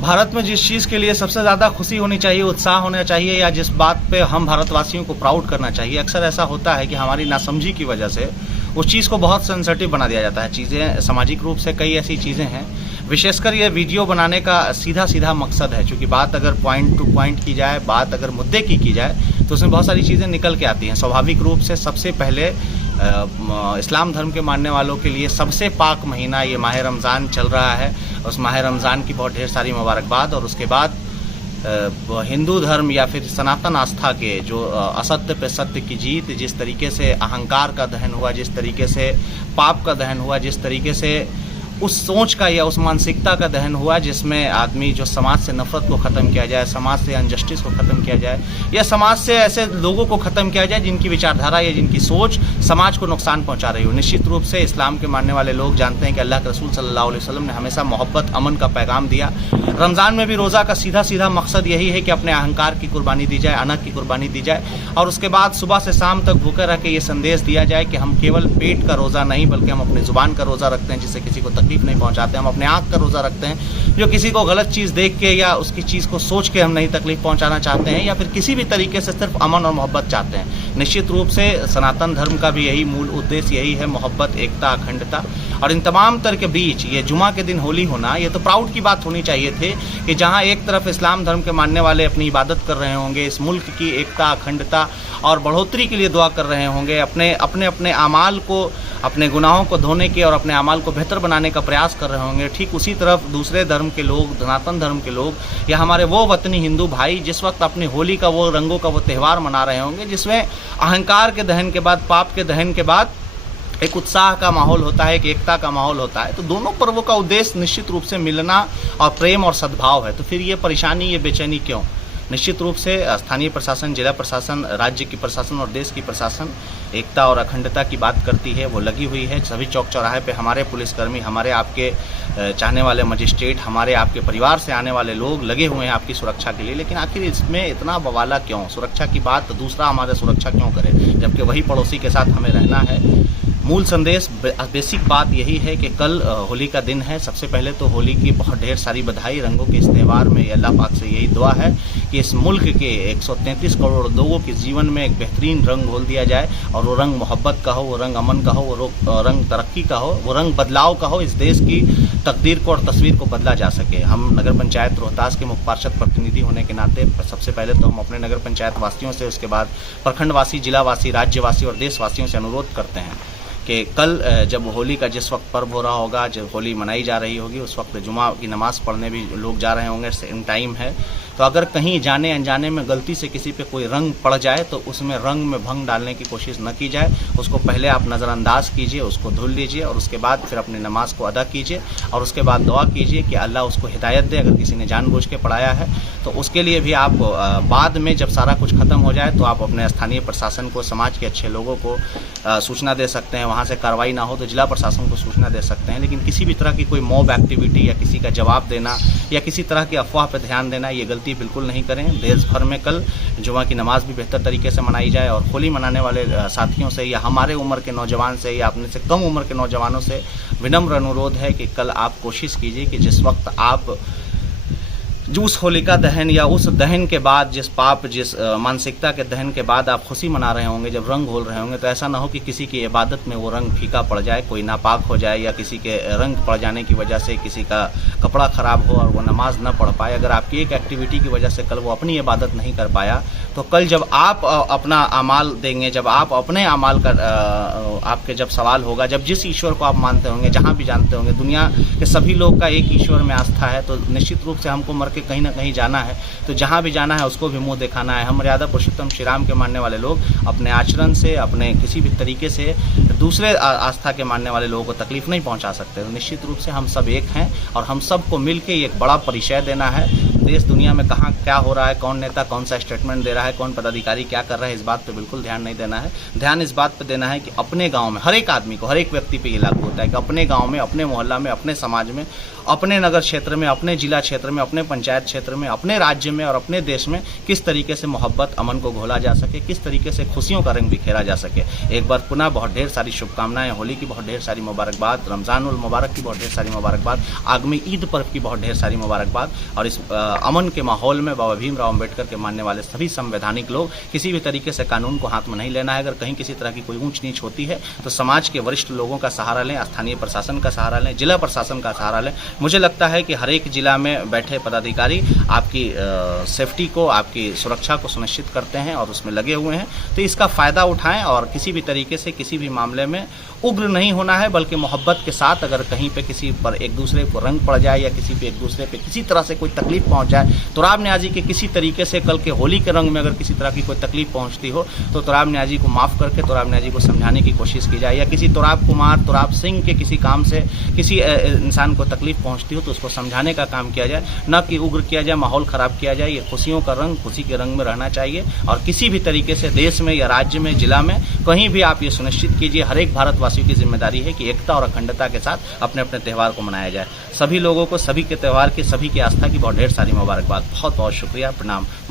भारत में जिस चीज़ के लिए सबसे ज़्यादा खुशी होनी चाहिए, उत्साह होना चाहिए, या जिस बात पे हम भारतवासियों को प्राउड करना चाहिए, अक्सर ऐसा होता है कि हमारी नासमझी की वजह से उस चीज़ को बहुत सेंसिटिव बना दिया जाता है। चीज़ें सामाजिक रूप से कई ऐसी चीज़ें हैं, विशेषकर ये वीडियो बनाने का सीधा सीधा मकसद है, क्योंकि बात अगर पॉइंट टू पॉइंट की जाए, बात अगर मुद्दे की जाए तो उसमें बहुत सारी चीज़ें निकल के आती हैं। स्वाभाविक रूप से सबसे पहले इस्लाम धर्म के मानने वालों के लिए सबसे पाक महीना ये माह रमज़ान चल रहा है। उस माह रमज़ान की बहुत ढेर सारी मुबारकबाद। और उसके बाद हिंदू धर्म या फिर सनातन आस्था के जो असत्य पे सत्य की जीत, जिस तरीके से अहंकार का दहन हुआ, जिस तरीके से पाप का दहन हुआ, जिस तरीके से उस सोच का या उस मानसिकता का दहन हुआ जिसमें आदमी जो समाज से नफरत को ख़त्म किया जाए, समाज से अनजस्टिस को ख़त्म किया जाए, या समाज से ऐसे लोगों को ख़त्म किया जाए जिनकी विचारधारा या जिनकी सोच समाज को नुकसान पहुंचा रही हो। निश्चित रूप से इस्लाम के मानने वाले लोग जानते हैं कि अल्लाह के रसूल सल्लल्लाहु अलैहि वसल्लम ने हमेशा मोहब्बत, अमन का पैगाम दिया। रमज़ान में भी रोज़ा का सीधा सीधा मकसद यही है कि अपने अहंकार की कुर्बानी दी जाए, अनक की कुर्बानी दी जाए, और उसके बाद सुबह से शाम तक भूखे रह के ये संदेश दिया जाए कि हम केवल पेट का रोज़ा नहीं बल्कि हम अपनी ज़ुबान का रोज़ा रखते हैं, जिससे किसी को तकलीफ नहीं पहुँचाते। हम अपने आँख का रोज़ा रखते हैं, जो किसी को गलत चीज़ देख के या उसकी चीज़ को सोच के हम नहीं तकलीफ पहुँचाना चाहते हैं, या फिर किसी भी तरीके से सिर्फ अमन और मोहब्बत चाहते हैं। निश्चित रूप से सनातन धर्म का भी यही मूल उद्देश्य यही है, मोहब्बत, एकता, अखंडता। और इन तमाम तरह के बीच ये जुमा के दिन होली होना, ये तो प्राउड की बात होनी चाहिए थी कि जहाँ एक तरफ इस्लाम धर्म के मानने वाले अपनी इबादत कर रहे होंगे, इस मुल्क की एकता, अखंडता और बढ़ोतरी के लिए दुआ कर रहे होंगे, अपने अमाल को, अपने गुनाहों को धोने के और अपने अमाल को बेहतर बनाने का प्रयास कर रहे होंगे, ठीक उसी तरफ दूसरे धर्म के लोग, सनातन धर्म के लोग या हमारे वो वतनी हिंदू भाई जिस वक्त अपनी होली का वो रंगों का वो त्यौहार मना रहे होंगे जिसमें अहंकार के दहन के बाद, पाप के दहन के बाद एक उत्साह का माहौल होता है, एक एकता का माहौल होता है। तो दोनों पर्वों का उद्देश्य निश्चित रूप से मिलना और प्रेम और सद्भाव है। तो फिर ये परेशानी, ये बेचैनी क्यों? निश्चित रूप से स्थानीय प्रशासन, जिला प्रशासन, राज्य की प्रशासन और देश की प्रशासन एकता और अखंडता की बात करती है, वो लगी हुई है। सभी चौक चौराहे पे हमारे पुलिसकर्मी, हमारे आपके चाहने वाले मजिस्ट्रेट, हमारे आपके परिवार से आने वाले लोग लगे हुए हैं आपकी सुरक्षा के लिए। लेकिन आखिर इसमें इतना बवाला क्यों? सुरक्षा की बात दूसरा हमारे सुरक्षा क्यों करे, जबकि वही पड़ोसी के साथ हमें रहना है। मूल संदेश, बेसिक बात यही है कि कल होली का दिन है। सबसे पहले तो होली की बहुत ढेर सारी बधाई। रंगों के इस त्यौहार में अल्लाह पाक से यही दुआ है कि इस मुल्क के 133 करोड़ लोगों के जीवन में एक बेहतरीन रंग घोल दिया जाए, और वो रंग मोहब्बत का हो, वो रंग अमन का हो, वो रंग तरक्की का हो, वो रंग बदलाव का हो। इस देश की तकदीर को और तस्वीर को बदला जा सके। हम नगर पंचायत रोहतास के मुख्य पार्षद प्रतिनिधि होने के नाते सबसे पहले तो हम अपने नगर पंचायत वासियों से, उसके बाद प्रखंडवासी, जिलावासी, राज्यवासी और देशवासियों से अनुरोध करते हैं कि कल जब होली का जिस वक्त पर्व हो रहा होगा, जब होली मनाई जा रही होगी, उस वक्त जुमा की नमाज पढ़ने भी लोग जा रहे होंगे, सेम टाइम है। तो अगर कहीं जाने अनजाने में गलती से किसी पे कोई रंग पड़ जाए तो उसमें रंग में भंग डालने की कोशिश न की जाए। उसको पहले आप नज़रअंदाज कीजिए, उसको धुल लीजिए और उसके बाद फिर अपनी नमाज को अदा कीजिए, और उसके बाद दुआ कीजिए कि अल्लाह उसको हिदायत दे। अगर किसी ने जानबूझ के पढ़ाया है तो उसके लिए भी आप बाद में जब सारा कुछ ख़त्म हो जाए तो आप अपने स्थानीय प्रशासन को, समाज के अच्छे लोगों को सूचना दे सकते हैं। वहाँ से कार्रवाई ना हो तो जिला प्रशासन को सूचना दे सकते हैं। लेकिन किसी भी तरह की कोई मॉब एक्टिविटी या किसी का जवाब देना या किसी तरह की अफवाह पर ध्यान देना, ये गलती बिल्कुल नहीं करें। देश भर में कल जुमा की नमाज भी बेहतर तरीके से मनाई जाए, और होली मनाने वाले साथियों से या हमारे उम्र के नौजवान से या अपने से कम उम्र के नौजवानों से विनम्र अनुरोध है कि कल आप कोशिश कीजिए कि जिस वक्त आप उस होलिका दहन या उस दहन के बाद, जिस पाप, जिस मानसिकता के दहन के बाद आप खुशी मना रहे होंगे, जब रंग घोल रहे होंगे, तो ऐसा ना हो कि किसी की इबादत में वो रंग फीका पड़ जाए, कोई नापाक हो जाए, या किसी के रंग पड़ जाने की वजह से किसी का कपड़ा ख़राब हो और वो नमाज न पढ़ पाए। अगर आपकी एक एक्टिविटी की वजह से कल वो अपनी इबादत नहीं कर पाया, तो कल जब आप अपना अमाल देंगे, जब आप अपने अमाल का आपके जब सवाल होगा, जब जिस ईश्वर को आप मानते होंगे, जहाँ भी जानते होंगे, दुनिया के सभी लोग का एक ईश्वर में आस्था है, तो निश्चित रूप से हमको मर के कहीं ना कहीं जाना है। तो जहाँ भी जाना है उसको भी मुंह दिखाना है। हम मर्यादा पुरुषोत्तम श्री राम के मानने वाले लोग अपने आचरण से, अपने किसी भी तरीके से दूसरे आस्था के मानने वाले लोगों को तकलीफ नहीं पहुँचा सकते। तो निश्चित रूप से हम सब एक हैं, और हम सबको मिल के एक बड़ा परिचय देना है। देश दुनिया में कहाँ क्या हो रहा है, कौन नेता कौन सा स्टेटमेंट दे रहा है, कौन पदाधिकारी क्या कर रहा है, इस बात पे बिल्कुल ध्यान नहीं देना है। ध्यान इस बात पे देना है कि अपने गांव में हर एक आदमी को, हर एक व्यक्ति पे ये लागू होता है कि अपने गांव में, अपने मोहल्ला में, अपने समाज में अपने नगर क्षेत्र में, अपने जिला क्षेत्र में, अपने पंचायत क्षेत्र में, अपने राज्य में और अपने देश में किस तरीके से मोहब्बत अमन को घोला जा सके, किस तरीके से खुशियों का रंग बिखेरा जा सके। एक बार पुनः बहुत ढेर सारी शुभकामनाएं, होली की बहुत ढेर सारी मुबारकबाद, रमजानुल मुबारक की बहुत ढेर सारी मुबारकबाद, आगामी ईद पर्व की बहुत ढेर सारी मुबारकबाद। और इस अमन के माहौल में बाबा भीमराव अम्बेडकर के मानने वाले सभी संवैधानिक लोग किसी भी तरीके से कानून को हाथ में नहीं लेना है। अगर कहीं किसी तरह की कोई ऊंच नीच होती है तो समाज के वरिष्ठ लोगों का सहारा लें, स्थानीय प्रशासन का सहारा लें, जिला प्रशासन का सहारा लें। मुझे लगता है कि हर एक जिला में बैठे पदाधिकारी आपकी सेफ्टी को, आपकी सुरक्षा को सुनिश्चित करते हैं और उसमें लगे हुए हैं। तो इसका फ़ायदा उठाएं और किसी भी तरीके से किसी भी मामले में उग्र नहीं होना है, बल्कि मोहब्बत के साथ अगर कहीं पे किसी पर एक दूसरे को रंग पड़ जाए या किसी पे एक दूसरे पे किसी तरह से कोई तकलीफ पहुंच जाए, तुराब न्याजी के किसी तरीके से कल के होली के रंग में अगर किसी तरह की कोई तकलीफ पहुंचती हो तो तुराब न्याजी को माफ़ करके तुराब न्याजी को समझाने की कोशिश की जाए। या किसी तुराब कुमार, तुराब सिंह के किसी काम से किसी इंसान को तकलीफ पहुँचती हो तो उसको समझाने का काम किया जाए, न कि उग्र किया जाए, माहौल ख़राब किया जाए। ये खुशियों का रंग खुशी के रंग में रहना चाहिए और किसी भी तरीके से देश में या राज्य में, जिला में कहीं भी आप ये सुनिश्चित कीजिए, हर एक भारतवासियों की जिम्मेदारी है कि एकता और अखंडता के साथ अपने अपने त्यौहार को मनाया जाए। सभी लोगों को सभी के त्यौहार की, सभी की आस्था की बहुत ढेर सारी मुबारकबाद। बहुत बहुत शुक्रिया, प्रणाम।